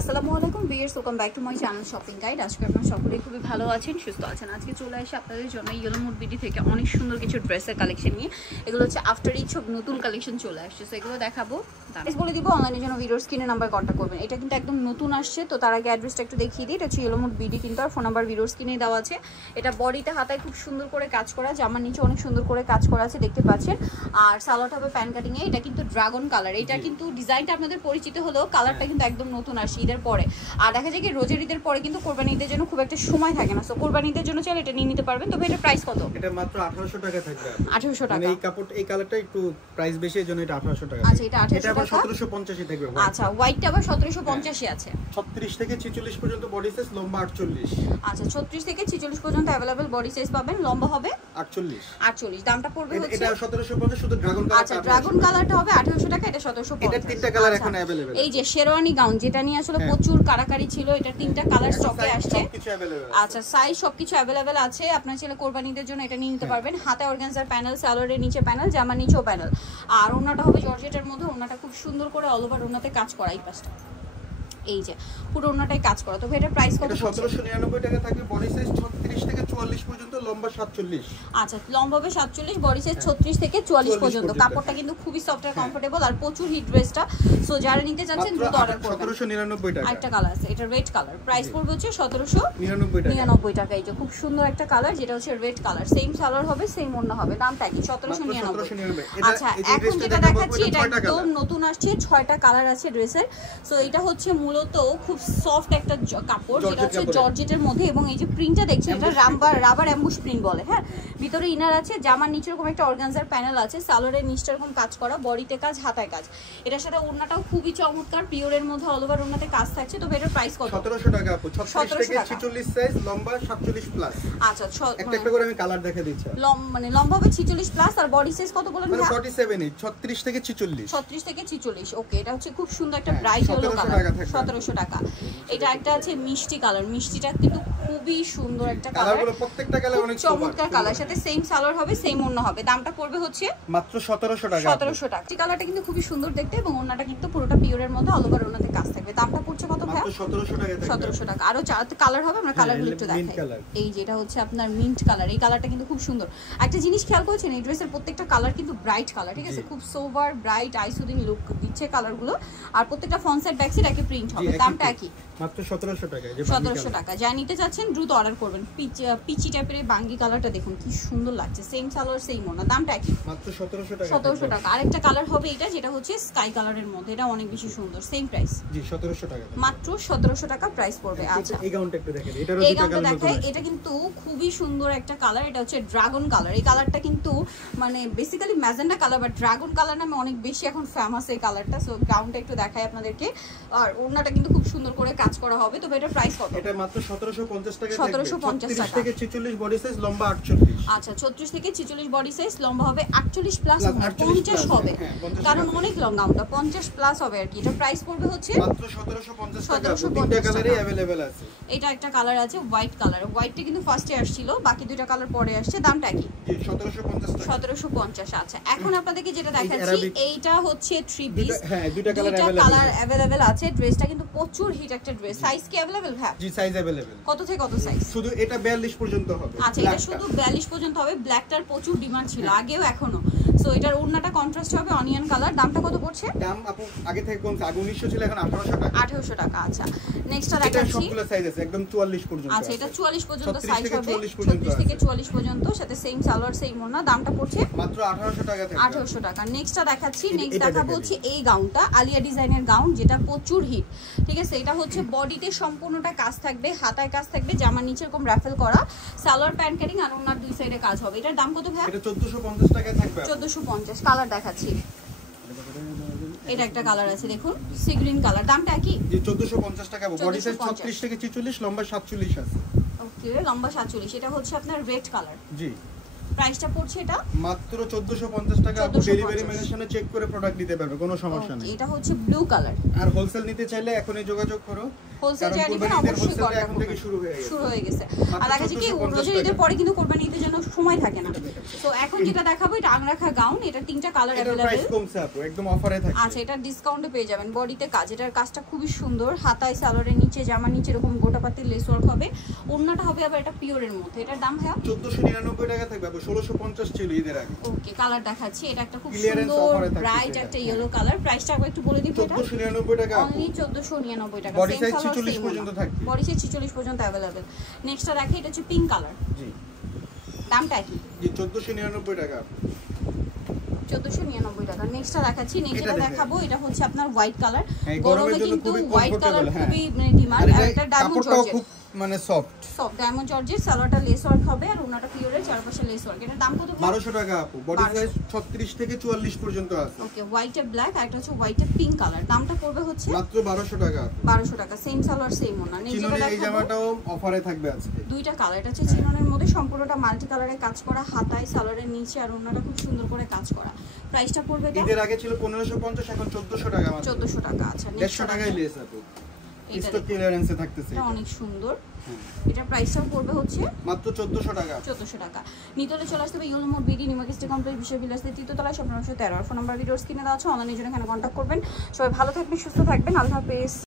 আসসালামু আলাইকুম viewers, welcome back to my channel shopping guide. আজকে আপনারা সকলেই খুবই ভালো আছেন, সুস্থ আছেন। আজকে চলে আসি আপনাদের জন্য ইয়েলো মুড বিডি থেকে অনেক সুন্দর কিছু ড্রেসের কালেকশন নিয়ে। এগুলো হচ্ছে আফটার ঈদ সব নতুন কালেকশন চলে আসছে, সো এগুলো দেখাবো। বলে দিব অনলাইনের জন্য ভিডিওর স্ক্রিনে নাম্বার কন্ট্যাক্ট করবেন। এটা কিন্তু একদম নতুন আসছে, তো তার আগে অ্যাড্রেসটা একটু দেখিয়ে দিই। এটা হচ্ছে ইয়েলো মুড বিডি, কিন্তু আর ফোন নাম্বার ভিডিওর স্ক্রিনে দেওয়া আছে। এটা বডিতে হাতায় খুব সুন্দর করে কাজ করা, জামার নিচে অনেক সুন্দর করে কাজ করা আছে, দেখতে পাচ্ছেন। আর সালোয়ার হবে প্যান কাটিং এ। এটা কিন্তু ড্রাগন কালার। এটা কিন্তু ডিজাইনটা আপনাদের পরিচিত হলেও কালারটা কিন্তু একদম নতুন আসছে ঈদের পরে। আর দেখা যায় কি রোজার ঈদের পরে কিন্তু কোরবানি ঈদের জন্য খুব একটা সময় থাকে না, সো কোরবানি ঈদের জন্য চাইলে এটা নিয়ে নিতে পারবেন। তবে এটার প্রাইস কত? এটা মাত্র 1800 টাকা থাকবে। 1800 টাকা। এই কাপড় এই কালারটা একটু প্রাইস বেশি, এজন্য এটা 1800 টাকা। আচ্ছা, এটা 1800 টাকা। এটা আবার 1750 থাকবে। আচ্ছা, হোয়াইটটা আবার 1750 আছে। 36 থেকে 46 পর্যন্ত বডি সাইজ, লম্বা 48। আচ্ছা, 36 থেকে 46 পর্যন্ত अवेलेबल বডি সাইজ পাবেন, লম্বা হবে 48। 48। দামটা পড়বে হচ্ছে এটা 1750, শুধু ড্রাগন কালার। আচ্ছা, ড্রাগন কালারটা হবে 1800 টাকা, এটা 1750। এটা তিনটা কালার এখন अवेलेबल। এই যে শেরওয়ানি গাউন যেটা নিয়ে আসলে প্রচুর কারাকারি ছিল, এটা তিনটা কালার স্টকে আসছে। আচ্ছা, সাইজ সবকিছু अवेलेबल আছে। আপনারা চাইলে কোরবানিদের জন্য এটা নিয়ে নিতে পারবেন। হাতে অর্গানজার প্যানেল, সালোয়ারের নিচে প্যানেল, জামার নিচেও প্যানেল। আর ওন্নাটা হবে জর্জেটের মধ্যে। ওন্নাটা খুব সুন্দর করে অল ওভার ওন্নাতে কাজ করা, এই পাশটা এই যে পুরো ওন্নাটাই কাজ করা। তো এটার প্রাইস কত? 1799 টাকা থাকবে। বডি সাইজ 36 থেকে 44 পর্যন্ত, লম্বা 47। আচ্ছা, লম্বা হবে 47, বডি সাইজ 36 থেকে 44 পর্যন্ত। কাপড়টা কিন্তু খুবই সফট আর কমফোর্টেবল, আর প্রচুর হিট ড্রেসটা। সো যারা নিতে যাচ্ছেন দ্রুত অর্ডার করবেন। 1799 টাকা। একটা কালার আছে, এটা রেড কালার। প্রাইস পড়বে হচ্ছে 1799 টাকা। এই যে খুব সুন্দর একটা কালার, যেটা হচ্ছে রেড কালার। সেম সালোয়ার হবে, সেম ওন্না হবে, দামটা কি? 1799। আচ্ছা, এখন যেটা দেখাচ্ছি এটা একদম নতুন আসছে, 6টা কালার আছে ড্রেসের। সো এটা হচ্ছে মূলত খুব সফট একটা কাপড়, যেটা হচ্ছে জর্জেটের মধ্যে। এবং এই যে প্রিন্টটা দেখছেন, এটা রাবার এমবুশ প্রিন্ট বলে। হ্যাঁ, ভিতরে ইনার আছে, জামার নিচে এরকম একটা অর্গানজার প্যানেল আছে, সালোয়ারের নিচটা এরকম কাজ করা, বডিতে কাজ, হাতায় কাজ। এটার সাথে ওড়নাটাও খুবই চমৎকার, পিওরের মধ্যে অল ওভার ওড়নাতে কাজ থাকছে। তো এটার প্রাইস কত? 1700 টাকা আপু। 36 থেকে 46 সাইজ, লম্বা 47 প্লাস। আচ্ছা, একটা করে আমি কালার দেখে দিচ্ছি। মানে লম্বা হবে 46 প্লাস, আর বডি সাইজ কত বলেন? 47। 36 থেকে 46। 36 থেকে 46। ওকে, এটা হচ্ছে খুব সুন্দর একটা ব্রাইট ইয়েলো কালার, 1700 টাকা। এটা একটা আছে মিষ্টি কালার। মিষ্টিটা কিন্তু খুবই সুন্দর একটা কালার। কালারগুলো প্রত্যেকটা কালার অনেক চমৎকার কালার, সাথে সেম সালোয়ার হবে, সেম ওন্না হবে। দামটা পড়বে হচ্ছে মাত্র 1700 টাকা। 1700 টাকা। এই কালারটা কিন্তু খুবই সুন্দর দেখতে, এবং ওন্নাটা কিন্তু পুরোটা পিওরের মধ্যে অল ওভার ওন্নাতে কাজ থাকবে। দামটা পড়ছে কত ভাই? মাত্র 1700 টাকা। 1700 টাকা। আরো চারটা কালার হবে, আমরা কালারগুলো একটু দেখাই। এই যেটা হচ্ছে আপনার মিন্ট কালার। এই কালারটা কিন্তু খুব সুন্দর। একটা জিনিস খেয়াল করেছেন, এই ড্রেসের প্রত্যেকটা কালার কিন্তু ব্রাইট কালার, ঠিক আছে? খুব সোবার ব্রাইট আই সুদিং লুক দিচ্ছে কালারগুলো। আর প্রত্যেকটা ফ্রন্ট সাইড ব্যাক সাইড একই প্রিন্ট হবে। দামটা কি? মাত্র 1700 টাকা। 1700 টাকা। যা নিতে চাচ্ছেন দ্রুত অর্ডার করবেন। পিচি টাইপের এই বাঙ্গি কালারটা দেখুন কি সুন্দর লাগছে, সেম সালোয়ার সেম ওন্না। দামটা কি? মাত্র 1700 টাকা। 1700 টাকা। আরেকটা কালার হবে এটা, যেটা হচ্ছে স্কাই কালারের মধ্যে। এটা অনেক বেশি সুন্দর, সেম প্রাইস। জি, 1700 টাকা। মাত্র 1700 টাকা প্রাইস পড়বে। আচ্ছা, এই গাউনটা একটু দেখেন। এটারও দুটো কালার দেখাই। এটা কিন্তু খুবই সুন্দর একটা কালার। এটা হচ্ছে ড্রাগন কালার। এই কালারটা কিন্তু মানে basically magenta colour, but dragon colour নামে অনেক বেশি এখন ফেমাস এই কালারটা। সো গাউনটা একটু দেখাই আপনাদেরকে। আর ওড়নাটা কিন্তু খুব সুন্দর করে কাজ করা হবে। তবে এটার প্রাইস কত? এটা মাত্র 1750 টাকা। 1750 টাকা। 36 থেকে 46 বডি সাইজ, লম্বা 48। আচ্ছা, 36 থেকে 46 বডি সাইজ, লম্বা হবে 48 প্লাস, 50 হবে, কারণ অনেক লং গাউনটা 50 প্লাস হবে আর কি। এটা প্রাইস পড়বে হচ্ছে মাত্র 1750 টাকা। তিনটা কালারই अवेलेबल আছে। এটা একটা কালার আছে হোয়াইট কালার। হোয়াইটটা কিন্তু ফার্স্টে আসছিল, বাকি দুটো কালার পরে আসছে। দামটা কি? 1750 টাকা। 1750। আচ্ছা, এখন আপনাদেরকে যেটা দেখাচ্ছি এইটা হচ্ছে 3 পিস। হ্যাঁ, দুটো কালার अवेलेबल আছে। ড্রেসটা কিন্তু প্রচুর হিট একটা ড্রেস। সাইজ কি अवेलेबल? হ্যাঁ, জি, সাইজ अवेलेबल। কত থেকে কত সাইজ? শুধু এটা 42 পর্যন্ত হবে। আচ্ছা, এটা শুধু 42 পর্যন্ত হবে। ব্ল্যাকটার প্রচুর ডিমান্ড ছিল আগেও এখনো। সো এটার ওড়নাটা কন্ট্রাস্ট হবে অনিয়ন কালার। দামটা কত পড়ছে? দাম আপু আগে থেকে কমছে। আগে 1900 ছিল, এখন 1800 টাকা। 1800 টাকা। আচ্ছা, নেক্সটটা দেখাচ্ছি। এটা সবগুলো সাইজ আছে, একদম 44 পর্যন্ত। আচ্ছা, এটা 44 পর্যন্ত সাইজ হবে। 36 থেকে 44 পর্যন্ত, সাথে সেম সালোয়ার সেম ওড়না। দামটা পড়ছে মাত্র 1800 টাকা থেকে। 1800 টাকা। নেক্সটটা দেখাচ্ছি। নেক্সট দেখাবো হচ্ছে এই গাউনটা, আলিয়া ডিজাইনের গাউন, যেটা প্রচুর হিট, ঠিক আছে? এটা হচ্ছে বডিতে সম্পূর্ণটা কাজ থাকবে, হাতায় কাজ থাকবে, জামার নিচে এরকম রাফেল করা, সালোয়ার প্যান্ট কাটিং, আর ওনার দুই সাইডে কাজ হবে। এটার দাম কত ভাই? এটা 1450 টাকা থাকবে। 1450। কালার দেখাচ্ছি। এটা একটা কালার আছে দেখুন, সি গ্রিন কালার। দামটা কি? জি, 1450 টাকা। বডি সাইজ 36 থেকে 46, লম্বা 47 আছে। ওকে, লম্বা 47। এটা হচ্ছে আপনার রেড কালার। জি, প্রাইসটা পড়ছে এটা মাত্র 1450 টাকা। আপনি ডেলিভারি ম্যানের সাথে চেক করে প্রোডাক্ট নিতে পারবে, কোনো সমস্যা নেই। এটা হচ্ছে ব্লু কালার। আর হোলসেল নিতে চাইলে এখনই যোগাযোগ করো। হোলসেল চাইলে অবশ্যই এখন থেকে শুরু হয়ে গেছে। আর আগে কি রোজার ঈদের পরে কিন্তু কোরবানি ঈদের জন্য সময় থাকে না। তো এখন যেটা দেখাবো এটা আংরাখা গাউন, এটা তিনটা কালার अवेलेबल। প্রাইস কমছে আপু, একদম অফারে থাকছে। আচ্ছা, এটা ডিসকাউন্টে পেয়ে যাবেন। বডিতে কাজ, এটার কাজটা খুবই সুন্দর। হাতায় সালোয়ারের নিচে, জামার নিচে এরকম গোটাপাতি লেস ওয়ার্ক হবে। ওন্নাটা হবে আবার এটা পিওরের মধ্যে। এটার দাম হয় 1499 টাকা থাকবে আপু, 1650 ছিল ঈদের আগে। ওকে, কালার দেখাচ্ছি। এটা একটা খুব সুন্দর ব্রাইট একটা ইয়েলো কালার। প্রাইসটা একটু বলে দিই। এটা 1499 টাকা, অনলি 1499 টাকা। বডি সাইজ 46 পর্যন্ত থাকবে। বডি সাইজ 46 পর্যন্ত अवेलेबल। নেক্সটটা দেখে, এটা হচ্ছে পিঙ্ক কালার। জি, দামটা কি? জি 1499 টাকা। 1499 টাকা। নেক্সটটা দেখাচ্ছি। নেক্সটটা দেখাবো, এটা হচ্ছে আপনার হোয়াইট কালার। গরমে কিন্তু হোয়াইট কালার খুবই ডিমান্ড। আর এটা ডায়মন্ড জর্জেট, খুব মানে সফট ডায়মন্ড জর্জেট। সালোয়ারটা লেস ওয়ার্ক হবে আর ওনাটা পিওরের, চারপাশে লেস ওয়ার্ক। এটার দাম কত? 1200 টাকা আপু, বডি সাইজ 36 থেকে 44 পর্যন্ত আছে। ওকে, হোয়াইটে ব্ল্যাক আর এটা হচ্ছে হোয়াইটে পিঙ্ক কালার। দামটা পড়বে হচ্ছে মাত্র 1200 টাকা। 1200 টাকা। সেম সালোয়ার সেম ওনা। চিননের এই জামাটাও অফারে থাকবে আজকে। দুইটা কালার, এটা হচ্ছে চিননের মধ্যে সম্পূর্ণটা মাল্টি কালারে কাজ করা, হাতায় সালোয়ারের নিচে আর ওনাটা খুব সুন্দর করে কাজ করা। প্রাইসটা পড়বে ঈদের আগে ছিল 1550, এখন 1400 টাকা মাত্র। 1400 টাকা। আচ্ছা, 150 টাকায় লেস আপু। স্টক ক্লিয়ারেন্সে থাকতেছে। এটা অনেক সুন্দর। এটা প্রাইসটাও পড়বে হচ্ছে মাত্র 1400 টাকা। 1400 টাকা। নিতলে চলে আসতে হবে ইউলমোর বিডি নিমাকিস্টি কমপ্লেক্স বিশ্ববিলাসের তৃতীয়তলায়, স্বপ্ন 13। ফোন নাম্বার ভিডিওস কিনে দেওয়া আছে। অনলাইনে জন্য এখানে কন্ট্যাক্ট করবেন। সবাই ভালো থাকবেন, সুস্থ থাকবেন। আল্লাহ হাফেজ।